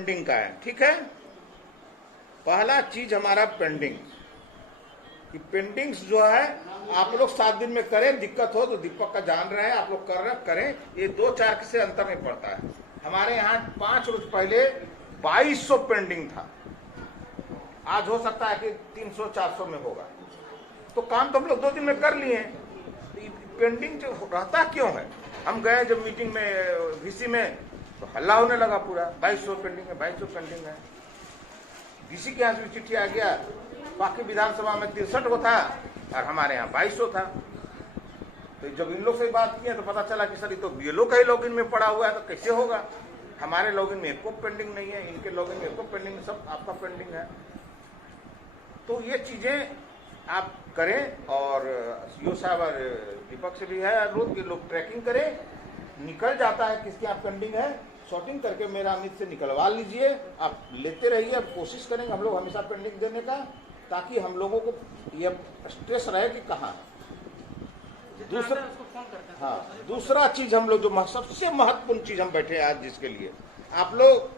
Pending का है, ठीक है। पहला चीज हमारा पेंडिंग, कि पेंडिंग्स जो है आप लोग 7 दिन में करें, दिक्कत हो तो दीपक का जान रहे हैं, आप लोग कर रहे करें, ये 2-4 से अंतर नहीं पड़ता है। हमारे यहाँ 5 रोज पहले 2200 पेंडिंग था, आज हो सकता है कि 300-400 में होगा। तो काम तो हम लोग 2 दिन में कर लिए हैं। पेंडिंग जो रहता क्यों है? हम गए जब मीटिंग में वीसी में तो हल्ला होने लगा पूरा, 2200 पेंडिंग है, 2200 पेंडिंग है। वीसी के यहाँ से चिट्ठी आ गया, बाकी विधानसभा में 63 को था और हमारे यहाँ 2200 था। तो जब इन लोग से बात किए तो पता चला कि सर ये तो बीएलओ का ही लॉगिन में पड़ा हुआ है, तो कैसे होगा? हमारे लॉगिन में एको पेंडिंग नहीं है, इनके लॉगिन में एको पेंडिंग, सब आपका पेंडिंग है। तो ये चीजें आप करें, और सीओ साहब और दीपक से भी है अनुरोध कि लोग ट्रैकिंग करें, निकल जाता है किसके यहाँ पेंडिंग है, शॉर्टिंग करके मेरा अमित से निकलवा लीजिए, आप लेते रहिए। अब कोशिश करेंगे हम लोग हमेशा पेंडिंग देने का, ताकि हम लोगों को ये स्ट्रेस रहे कि कहाँ। दूसरा चीज हम लोग जो सबसे महत्वपूर्ण चीज हम बैठे आज जिसके लिए, आप लोग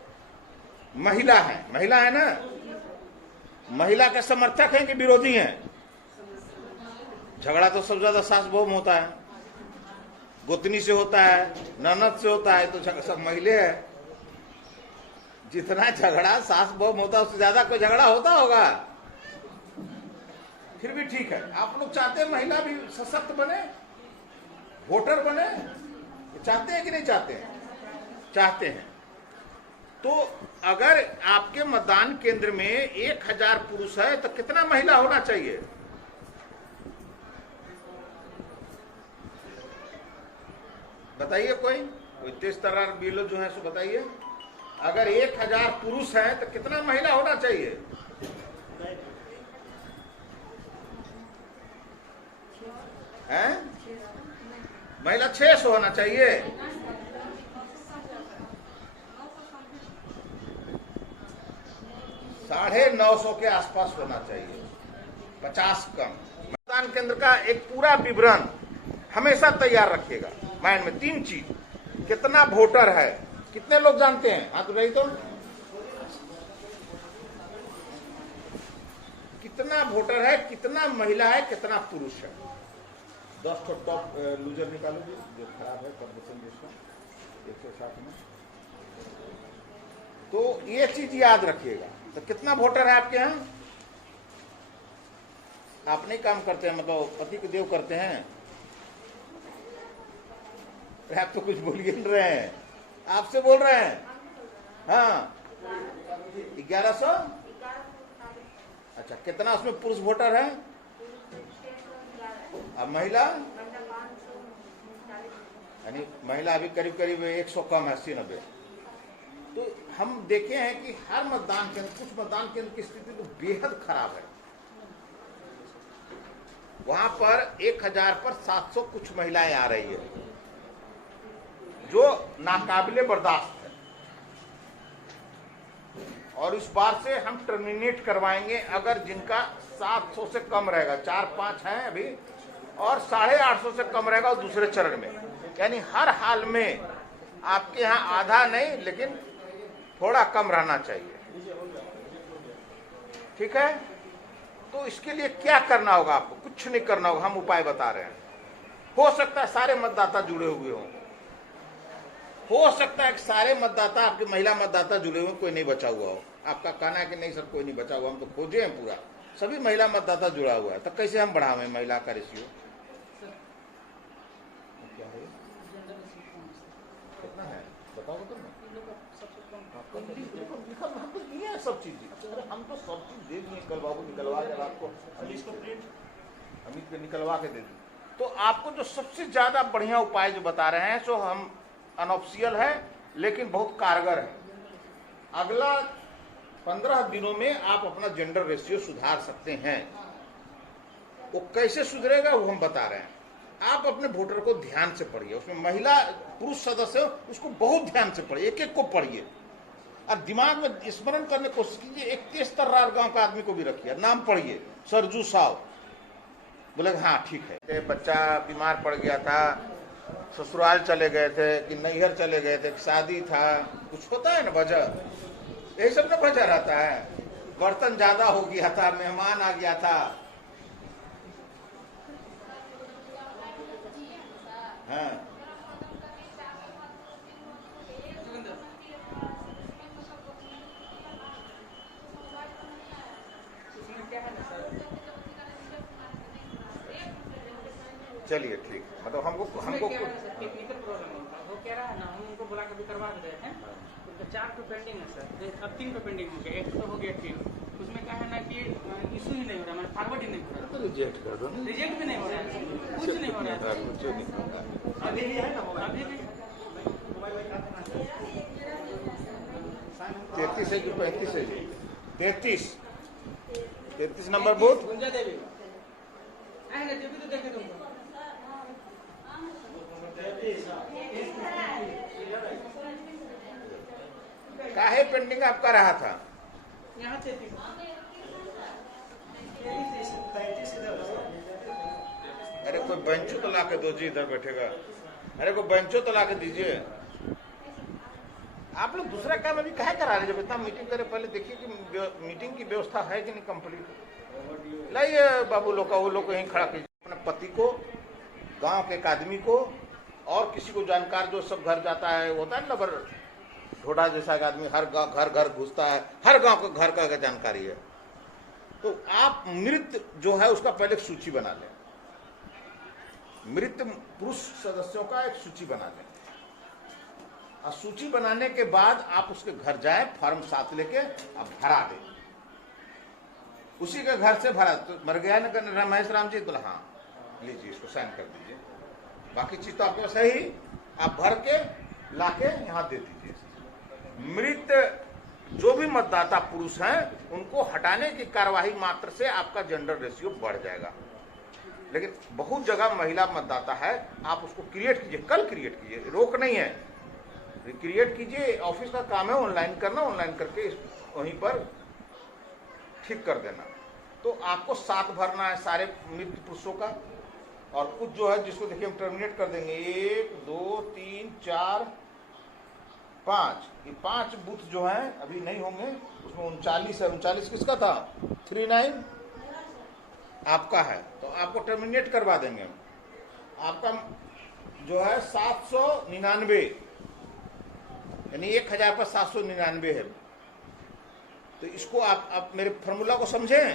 महिला है ना, महिला के समर्थक हैं कि विरोधी हैं? झगड़ा तो सबसे ज्यादा सास बहू में होता है, गोतनी से होता है, ननद से होता है, तो सब महिले हैं। जितना झगड़ा सास बहू में होता है उससे ज्यादा कोई झगड़ा होता होगा? फिर भी ठीक है, आप लोग चाहते हैं महिला भी सशक्त बने, वोटर बने, चाहते हैं कि नहीं चाहते हैं? चाहते हैं। तो अगर आपके मतदान केंद्र में 1000 पुरुष है तो कितना महिला होना चाहिए? बताइए, कोई तेज तर्रार बीएलओ जो है सो बताइए। अगर 1000 पुरुष है तो कितना महिला होना चाहिए? हैं? महिला 600 होना चाहिए। साढ़े 900 के आसपास होना चाहिए, 50 कम। मतदान केंद्र का एक पूरा विवरण हमेशा तैयार रखिएगा माइंड में। 3 चीज, कितना वोटर है, कितने लोग जानते हैं, हाथ उठाइए तो, कितना वोटर है, कितना महिला है, कितना पुरुष है। 10 टॉप लूजर निकालो जी, जो खराब है प्रदर्शन जिसका 160 में। तो ये चीज याद रखिएगा। तो कितना वोटर है आपके यहाँ? आप नहीं काम करते हैं, मतलब पति को देव करते हैं? आप तो कुछ बोल ही रहे हैं, आपसे बोल रहे हैं। हाँ, 1100। अच्छा, कितना उसमें पुरुष वोटर है? अब महिला, यानी महिला अभी करीब करीब 100 कम है, 80-90। तो हम देखे हैं कि हर मतदान केंद्र, कुछ मतदान केंद्र की स्थिति तो बेहद खराब है। वहां पर 1000 पर 700 कुछ महिलाएं आ रही है, जो नाकाबिले बर्दाश्त है। और इस बार से हम टर्मिनेट करवाएंगे अगर जिनका 700 से कम रहेगा, 4-5 हैं अभी, और 850 से कम रहेगा और दूसरे चरण में। यानी हर हाल में आपके यहाँ आधा नहीं, लेकिन थोड़ा कम रहना चाहिए, ठीक है। तो इसके लिए क्या करना होगा? आपको कुछ नहीं करना होगा, हम उपाय बता रहे हैं। हो सकता है सारे मतदाता जुड़े हुए हों, हो सकता है कि सारे मतदाता, आपके महिला मतदाता जुड़े हुए, कोई नहीं बचा हुआ हो। आपका कहना है कि नहीं सर कोई नहीं बचा हुआ, हम तो खोजे हैं पूरा, सभी महिला मतदाता जुड़ा हुआ है। तो कैसे हम बढ़ावें महिला का रेशियो? क्या है, कितना है बताओ तो ना। हम तो दिए हैं सब चीज, हम तो सब चीज दे दिए। कल बाबू निकलवा के आपको, अमित को निकलवा के दे दी। तो आपको जो सबसे ज्यादा बढ़िया उपाय जो बता रहे हैं, सो हम अनऑफिशियल है लेकिन बहुत कारगर है। अगला 15 दिनों में आप अपना जेंडर रेशियो सुधार सकते हैं। वो कैसे सुधरेगा वो हम बता रहे हैं। आप अपने वोटर को ध्यान से पढ़िए, उसमें महिला पुरुष सदस्य हो उसको बहुत ध्यान से पढ़िए, एक एक को पढ़िए और दिमाग में स्मरण करने की कोशिश कीजिए। एक तेज तर्रार गांव का आदमी को भी रखिए, नाम पढ़िए, सरजू साहब। बोले हाँ ठीक है, बच्चा बीमार पड़ गया था, ससुराल चले गए थे कि नैहर चले गए थे, शादी था, कुछ होता है ना वजह, यही सब ना वजह रहता है। बर्तन ज्यादा हो गया था, मेहमान आ गया था। हाँ चलिए ठीक, मतलब हमको टेक्निकल प्रॉब्लम होगा। वो कह रहा है ना, हम उनको बुला के भी करवा दे रहे हैं। उनका 4 पे पेंडिंग है सर, अब 3 पे पेंडिंग हो गया, 1 तो हो गया ठीक। उसमें क्या है ना कि इशू ही नहीं हो रहा, मतलब फॉरवर्ड ही नहीं हो रहा। तो रिजेक्ट कर दो ना। रिजेक्ट भी नहीं हो रहा है, कुछ नहीं हो रहा है। अभी भी है ना, अभी भी 33 है कि 35 है? 33 नंबर बूथ। गुंजा देवी है ना, जब भी तो देखे तुमको काहे पेंडिंग आपका रहा था? यहाँ से अरे कोई बेंचो तो ला के दो जी, इधर बैठेगा। अरे कोई बेंचो तो ला के दीजिए। आप लोग दूसरा काम अभी काहे करा रहे? जब इतना मीटिंग करे पहले देखिए कि मीटिंग की व्यवस्था है कि नहीं कंप्लीट। लाइए बाबू लोग का, वो लोग यहीं खड़ा कीजिए। अपने पति को, गांव के एक आदमी को और किसी को जानकार जो सब घर जाता है, होता है ना लबर ढोढ़ा जैसा एक आदमी, हर घर घर घुसता है, हर गांव को घर का जानकारी है। तो आप मृत जो है उसका पहले एक सूची बना लें, मृत पुरुष सदस्यों का एक सूची बना लें। और सूची बनाने के बाद आप उसके घर जाएं, फॉर्म 7 लेके आप भरा दें। उसी के घर से भरा, तो मर गया ना रमेश राम जी, तो हाँ लीजिए इसको साइन कर दीजिए। बाकी चीज तो आपके पास है ही, आप भर के लाके यहाँ दे दीजिए। मृत जो भी मतदाता पुरुष हैं उनको हटाने की कार्यवाही मात्र से आपका जेंडर रेशियो बढ़ जाएगा। लेकिन बहुत जगह महिला मतदाता है, आप उसको क्रिएट कीजिए, कल क्रिएट कीजिए, रोक नहीं है, क्रिएट कीजिए। ऑफिस का काम है ऑनलाइन करना, ऑनलाइन करके वहीं पर ठीक कर देना। तो आपको 7 भरना है सारे मृत पुरुषों का, और कुछ जो है जिसको देखिए हम टर्मिनेट कर देंगे, 1 2 3 4 5, ये 5 बूथ जो हैं अभी नहीं होंगे। उसमें 39 है, 39 किसका था? 39 आपका है, तो आपको टर्मिनेट करवा देंगे। आपका जो है 799, यानी 1000 पर 799 है। तो इसको आप मेरे फॉर्मूला को समझें,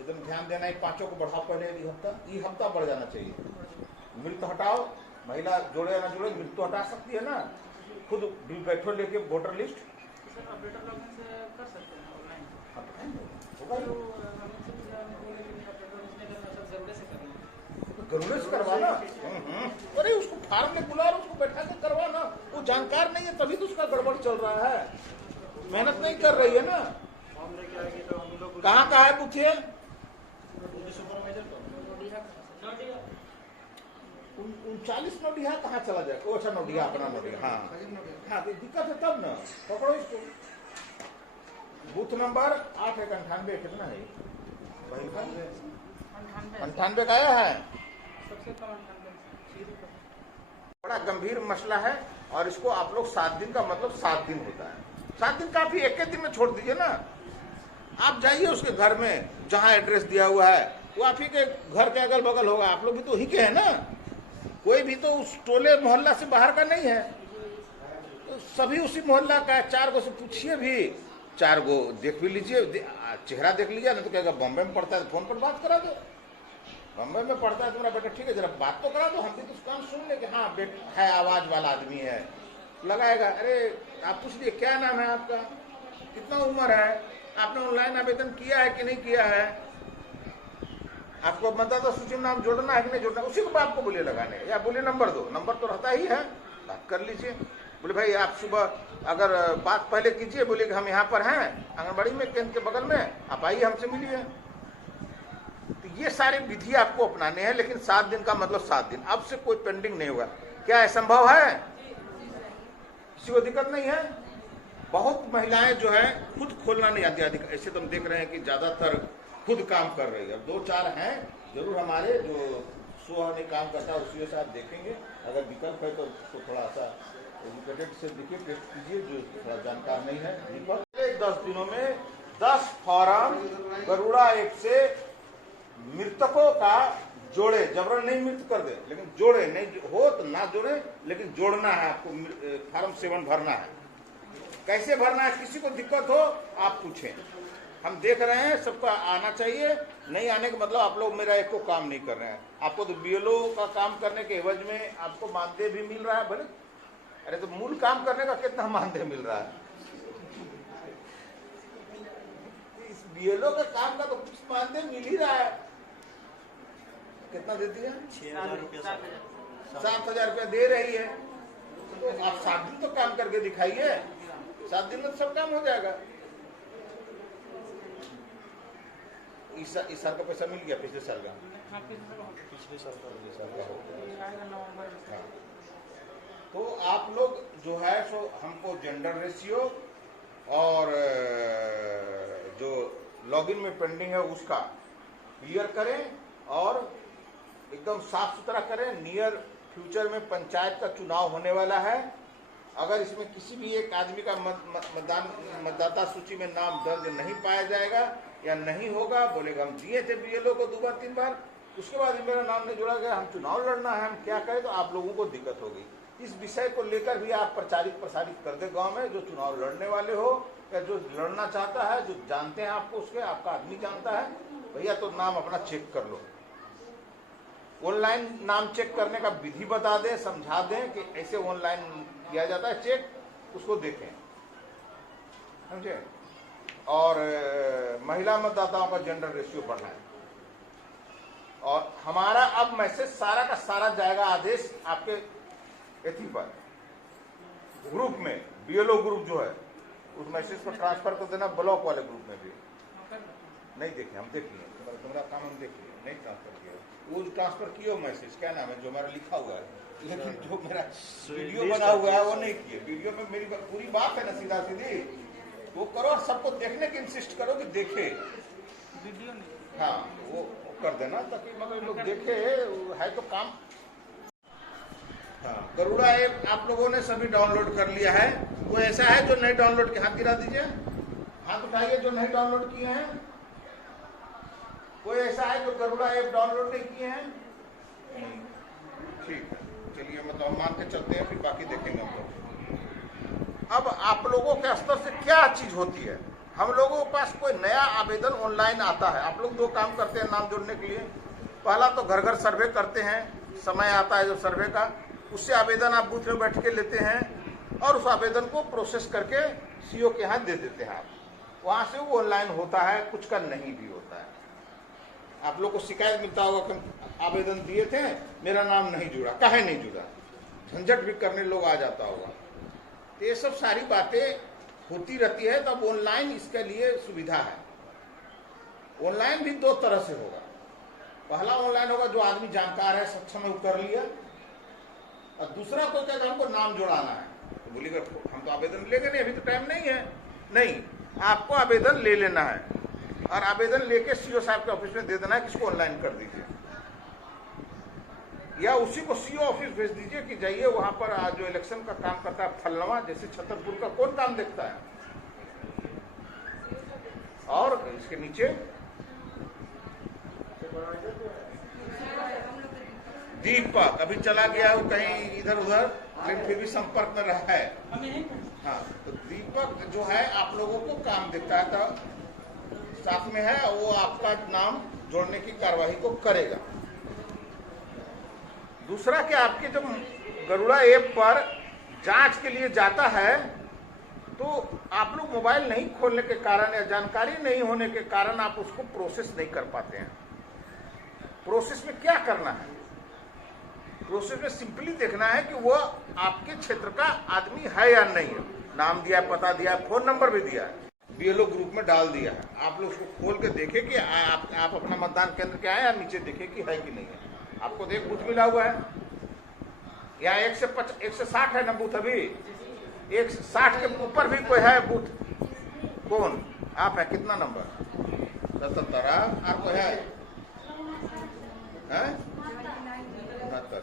एकदम ध्यान देना। ये 5 को बढ़ाओ, पहले ये हफ्ता बढ़ जाना चाहिए। मृत हटाओ, महिला जोड़े या ना जोड़े, मृत तो हटा सकती है ना, खुद बैठो लेके वोटर लिस्ट। कर सकते हैं ऑनलाइन, गरुड़े से करवाना। अरे उसको फार्म में बुला, उसको बैठा के करवाना। वो जानकार नहीं है, तभी तो उसका गड़बड़ चल रहा है, मेहनत नहीं कर रही है ना। कहाँ का है पूछिए? 39 नोडिया कहाँ चला जाए? ओ अच्छा नोडिया, अपना नोडिया। हाँ तो दिक्कत है तब ना, पकड़ो इसको। बूथ नंबर 898 कितना है? 98 का आया है। सबसे कम 98। बड़ा गंभीर मसला है, और इसको आप लोग 7 दिन का मतलब 7 दिन होता है। 7 दिन काफी, एक दिन में छोड़ दीजिए ना। आप जाइए उसके घर में, जहाँ एड्रेस दिया हुआ है वो आप ही के घर के अगल बगल होगा। आप लोग भी तो ही के हैं ना, कोई भी तो उस टोले मोहल्ला से बाहर का नहीं है। तो सभी उसी मोहल्ला का है। 4 गो से पूछिए भी, 4 गो देख भी लीजिए, चेहरा देख लीजिए। ना तो कहेगा बॉम्बे में पढ़ता है तो फोन पर बात करा दो, बम्बई में पढ़ता है तुम्हारा बेटा, ठीक है जरा बात तो करा दो, हम भी तो काम सुन ले कि हाँ बेटा है, आवाज वाला आदमी है, लगाएगा। अरे आप पूछ लिए क्या नाम है आपका, कितना उम्र है, आपने ऑनलाइन आवेदन किया है कि नहीं किया है, आपको मतदाता सूची में नाम जोड़ना है कि नहीं जोड़ना, उसी को आपको बोलिए लगाने, या बोलिए नंबर दो, नंबर तो रहता ही है, बात कर लीजिए। बोले भाई आप सुबह अगर बात पहले कीजिए, बोलिए कि हम यहाँ पर हैं आंगनबाड़ी में, केंद्र के बगल में, आप आइए हमसे मिलिए। तो ये सारी विधि आपको अपनाने हैं, लेकिन 7 दिन का मतलब 7 दिन, अब से कोई पेंडिंग नहीं होगा। क्या संभव है? किसी को दिक्कत नहीं है? बहुत महिलाएं जो है खुद खोलना नहीं आती, अधिक ऐसे तो हम देख रहे हैं कि ज्यादातर खुद काम कर रही है। 2-4 हैं जरूर हमारे जो स्वहनी काम करता है, उसी से आप देखेंगे, अगर विकल्प है तो उसको थोड़ा सा एजुकेटेड से देखिए, टेस्ट कीजिए, जो थोड़ा जानकार नहीं है दीपक। 10 दिनों में 10 फॉर्म गरुड़ा ऐप से मृतकों का जोड़े, जबरन नहीं मृत कर दे, लेकिन जोड़े, नहीं हो तो ना जोड़े, लेकिन जोड़ना है आपको। फॉर्म 7 भरना है। कैसे भरना है? किसी को दिक्कत हो आप पूछें, हम देख रहे हैं, सबका आना चाहिए। नहीं आने का मतलब आप लोग मेरा एक को काम नहीं कर रहे हैं। आपको तो बीएलओ का काम करने के एवज में आपको मानदेय भी मिल रहा है भले। अरे तो मूल काम करने का कितना मानदेय मिल रहा है? इस बीएलओ का काम का तो कुछ मानदेय मिल ही रहा है। कितना देती है? 7,000 रुपया दे रही है। तो आप 7 दिन तो काम करके दिखाइए, 7 दिन में सब काम हो जाएगा। इस साल का पैसा मिल गया, पिछले साल का? पिछले साल का हो गया। तो आप लोग जो है सो हमको जेंडर रेशियो और जो लॉगिन में पेंडिंग है उसका क्लियर करें और एकदम साफ सुथरा करें। नियर फ्यूचर में पंचायत का चुनाव होने वाला है। अगर इसमें किसी भी एक आदमी का मतदाता सूची में नाम दर्ज नहीं पाया जाएगा या नहीं होगा, बोलेगा हम दिए थे बीएलओ को 2 बार 3 बार, उसके बाद मेरा नाम नहीं जोड़ा गया, हम चुनाव लड़ना है, हम क्या करें, तो आप लोगों को दिक्कत होगी। इस विषय को लेकर भी आप प्रसारित कर दे गांव में, जो चुनाव लड़ने वाले हो या जो लड़ना चाहता है, जो जानते हैं आपको, उसके आपका आदमी जानता है, भैया तो नाम अपना चेक कर लो। ऑनलाइन नाम चेक करने का विधि बता दें, समझा दें कि ऐसे ऑनलाइन किया जाता है चेक, उसको देखें, समझे। और महिला मतदाताओं का जेंडर रेशियो बढ़ना है। और हमारा अब मैसेज सारा का सारा जाएगा, आदेश आपके एथी पर ग्रुप में, बीएलओ ग्रुप जो है उस मैसेज को ट्रांसफर कर देना ब्लॉक वाले ग्रुप में भी। नहीं देखे, हम देख लिए, तुम्हारा काम हम देख लिए, नहीं ट्रांसफर किया। वो जो ट्रांसफर किया मैसेज, क्या नाम है जो हमारा लिखा हुआ है, लेकिन जो मेरा वीडियो बना हुआ है वो नहीं किए। वीडियो में मेरी पूरी बात है ना, सीधा सीधी वो करो और सबको देखने की इंसिस्ट करो कि देखे वीडियो नहीं। हाँ, वो कर देना ताकि मतलब लोग देखे है तो काम। हाँ, गरुड़ा ऐप आप लोगों ने सभी डाउनलोड कर लिया है। कोई ऐसा है जो नहीं डाउनलोड किया? हाथ गिरा दीजिए, हाथ उठाइए जो नहीं डाउनलोड किए हैं। कोई ऐसा है जो गरुड़ा ऐप डाउनलोड नहीं किए हैं? ठीक है, चलिए मतलब हम मान के चलते हैं, फिर बाकी देखेंगे हम लोग। अब आप लोगों के स्तर से क्या चीज होती है? हम लोगों के पास कोई नया आवेदन ऑनलाइन आता है। आप लोग 2 काम करते हैं नाम जोड़ने के लिए। पहला तो घर घर सर्वे करते हैं, समय आता है जो सर्वे का, उससे आवेदन आप बूथ में बैठ के लेते हैं और उस आवेदन को प्रोसेस करके सीओ के यहाँ दे देते हैं। आप वहाँ से वो ऑनलाइन होता है, कुछ का नहीं भी होता है। आप लोग को शिकायत मिलता होगा कि आवेदन दिए थे, मेरा नाम नहीं जुड़ा, काहे नहीं जुड़ा, झंझट भी करने लोग आ जाता होगा। तो ये सब सारी बातें होती रहती है। तब ऑनलाइन इसके लिए सुविधा है। ऑनलाइन भी 2 तरह से होगा। पहला ऑनलाइन होगा जो आदमी जानकार है, सक्षम है, वो कर लिया। और दूसरा तो क्या, हमको नाम जोड़ाना है, तो बोलिएगा हम तो आवेदन लेंगे नहीं, अभी तो टाइम नहीं है। नहीं, आपको आवेदन ले लेना है और आवेदन लेके सीओ साहब के ऑफिस में दे देना है, किसको ऑनलाइन कर दीजिए, या उसी को सीओ ऑफिस भेज दीजिए कि जाइए वहां पर जो इलेक्शन का काम करता है फलनवा, जैसे छतरपुर का कौन काम देखता है। और इसके नीचे दीपक अभी चला गया वो कहीं इधर उधर, लेकिन फिर भी संपर्क में रहा है। हाँ, तो दीपक जो है आप लोगों को काम देता है, तो साथ में है, वो आपका नाम जोड़ने की कार्यवाही को करेगा। दूसरा कि आपके जब गरुड़ा ऐप पर जांच के लिए जाता है तो आप लोग मोबाइल नहीं खोलने के कारण या जानकारी नहीं होने के कारण आप उसको प्रोसेस नहीं कर पाते हैं। प्रोसेस में क्या करना है? प्रोसेस में सिंपली देखना है कि वो आपके क्षेत्र का आदमी है या नहीं है। नाम दिया, पता दिया, फोन नंबर भी दिया है, बीएलओ ग्रुप में डाल दिया है। आप लोग उसको खोल के देखें कि आप अपना मतदान केंद्र के आए, या नीचे देखें कि है कि नहीं है। आपको देख बूथ मिला हुआ है, यहाँ 160 है ना बूथ, अभी 160 के ऊपर भी कोई है बूथ? कौन आप है? कितना नंबर? 77। और कोई है?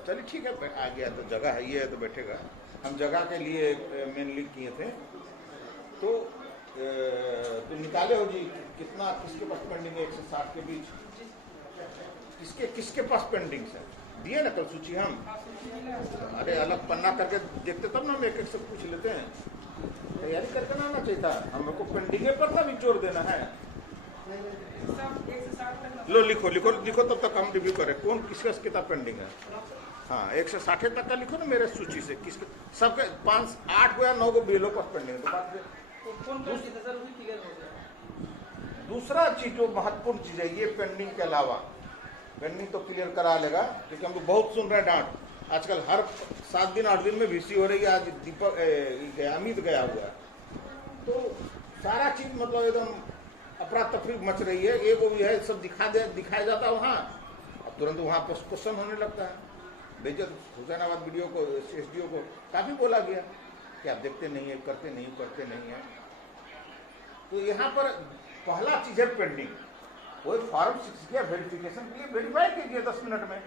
चलिए ठीक है, आ गया तो जगह है, ये है तो बैठेगा। हम जगह के लिए मेनली किए थे। तो तुम निकाले हो जी कितना, किसके पास पेंडिंग है 160 के बीच, किसके पास पेंडिंग है, दिए ना कल सूची हम। अरे अलग पन्ना करके देखते तब ना हम एक से पूछ लेते हैं। तैयारी करके ना आना चाहिए था, हमको पेंडिंग पर ना भी जोर देना है। लो लिखो लिखो लिखो, तब तक हम रिव्यू करें कौन किसका कितना पेंडिंग है। हाँ 160 तक का लिखो ना मेरे सूची से, किसके सबके 5 8 या 9 बीएलओ पर पेंडिंग है। दूसरा चीज जो महत्वपूर्ण चीज है, ये पेंडिंग के अलावा पेंडिंग तो क्लियर करा लेगा, क्योंकि हम लोग बहुत सुन रहे हैं डांट आजकल, हर 7 दिन 8 दिन में वीसी हो रही है। आज दीपक अमित गया हुआ है, तो सारा चीज मतलब एकदम अफरा तफरी मच रही है। एक वो भी है सब दिखाया जाता है वहाँ, अब तुरंत वहाँ पर क्वेश्चन होने लगता है। बेइज्जत हुसैनाबाद वीडियो को एसडीओ को काफी बोला गया कि आप देखते नहीं है, करते नहीं है। तो यहाँ पर पहला चीज है पेंडिंग। कोई फॉर्म 6 किया वेरिफिकेशन के लिए, वेरीफाई कीजिए 10 मिनट में।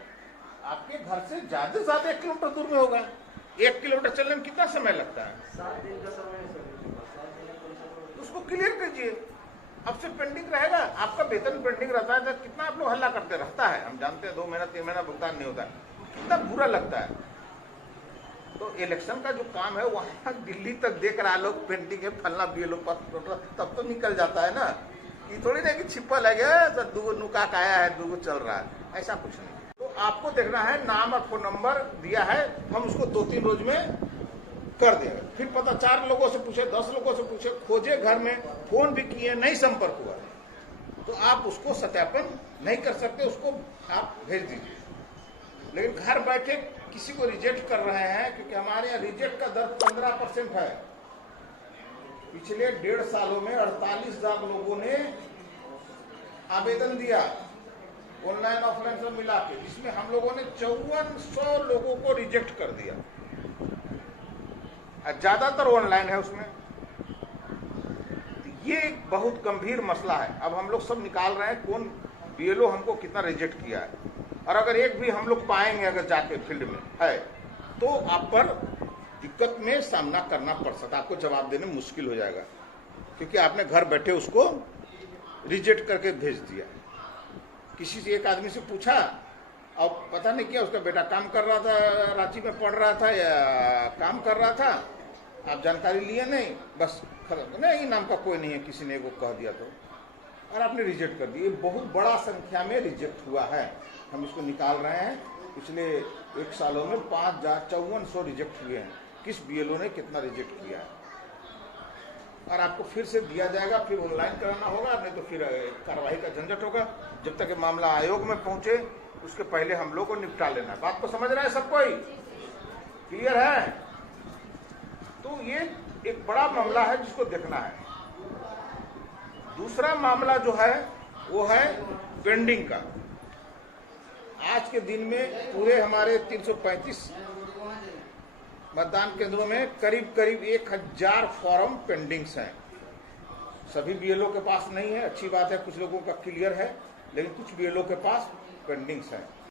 आपके घर से ज्यादा से ज्यादा 1 किलोमीटर दूर में होगा, 1 किलोमीटर चलने में कितना समय लगता है, 7 दिन का समय। उसको क्लियर कीजिए। अब से पेंडिंग रहेगा, आपका वेतन पेंडिंग रहता है तो कितना आप लोग हल्ला करते रहता है, हम जानते हैं। 2 महीना 3 महीना भुगतान नहीं होता है, कितना बुरा लगता है। तो इलेक्शन का जो काम है वहां दिल्ली तक देख रहा लोग पेंडिंग है, फलना बीएलओ पास, तब तो निकल जाता है ना। ये थोड़ी ना कि छिपा लगे सर 2 नुका आया है 2 चल रहा है, ऐसा कुछ नहीं। तो आपको देखना है नाम और फोन नंबर दिया है, हम उसको 2-3 रोज में कर देंगे। फिर पता 4 लोगों से पूछे, 10 लोगों से पूछे, खोजे घर में, फोन भी किए, नहीं संपर्क हुआ, तो आप उसको सत्यापन नहीं कर सकते, उसको आप भेज दीजिए। लेकिन घर बैठे किसी को रिजेक्ट कर रहे हैं, क्योंकि हमारे यहाँ रिजेक्ट का दर 15% है। पिछले 1.5 सालों में 48,000 लोगों ने आवेदन दिया ऑनलाइन ऑफलाइन सब मिला के, जिसमें हम लोगों ने 5400 लोगों को रिजेक्ट कर दिया। ज्यादातर ऑनलाइन है उसमें। ये एक बहुत गंभीर मसला है। अब हम लोग सब निकाल रहे हैं कौन बीएलओ हमको कितना रिजेक्ट किया है, और अगर एक भी हम लोग पाएंगे अगर जाके फील्ड में है, तो आप पर दिक्कत में सामना करना पड़ सकता है, आपको जवाब देने मुश्किल हो जाएगा, क्योंकि आपने घर बैठे उसको रिजेक्ट करके भेज दिया। किसी से एक आदमी से पूछा, अब पता नहीं क्या उसका बेटा काम कर रहा था, रांची में पढ़ रहा था या काम कर रहा था, आप जानकारी लिए नहीं, बस नहीं नाम का कोई नहीं है, किसी ने वो कह दिया तो, और आपने रिजेक्ट कर दिया। बहुत बड़ा संख्या में रिजेक्ट हुआ है, हम इसको निकाल रहे हैं। पिछले 1 सालों में 5,5400 रिजेक्ट हुए हैं, किस बीएलओ ने कितना रिजेक्ट किया है, और आपको फिर से दिया जाएगा, फिर ऑनलाइन कराना होगा, नहीं तो फिर कार्रवाई का झंझट होगा। जब तक ये मामला आयोग में पहुंचे उसके पहले हम लोग को निपटा लेना है। बात को समझ रहा है सब कोई, क्लियर है? तो ये एक बड़ा मामला है जिसको देखना है। दूसरा मामला जो है वो है पेंडिंग का। आज के दिन में पूरे हमारे 335 मतदान केंद्रों में करीब 1000 फॉर्म पेंडिंग्स हैं। सभी बीएलओ के पास नहीं है, अच्छी बात है, कुछ लोगों का क्लियर है, लेकिन कुछ बीएलओ के पास पेंडिंग्स है।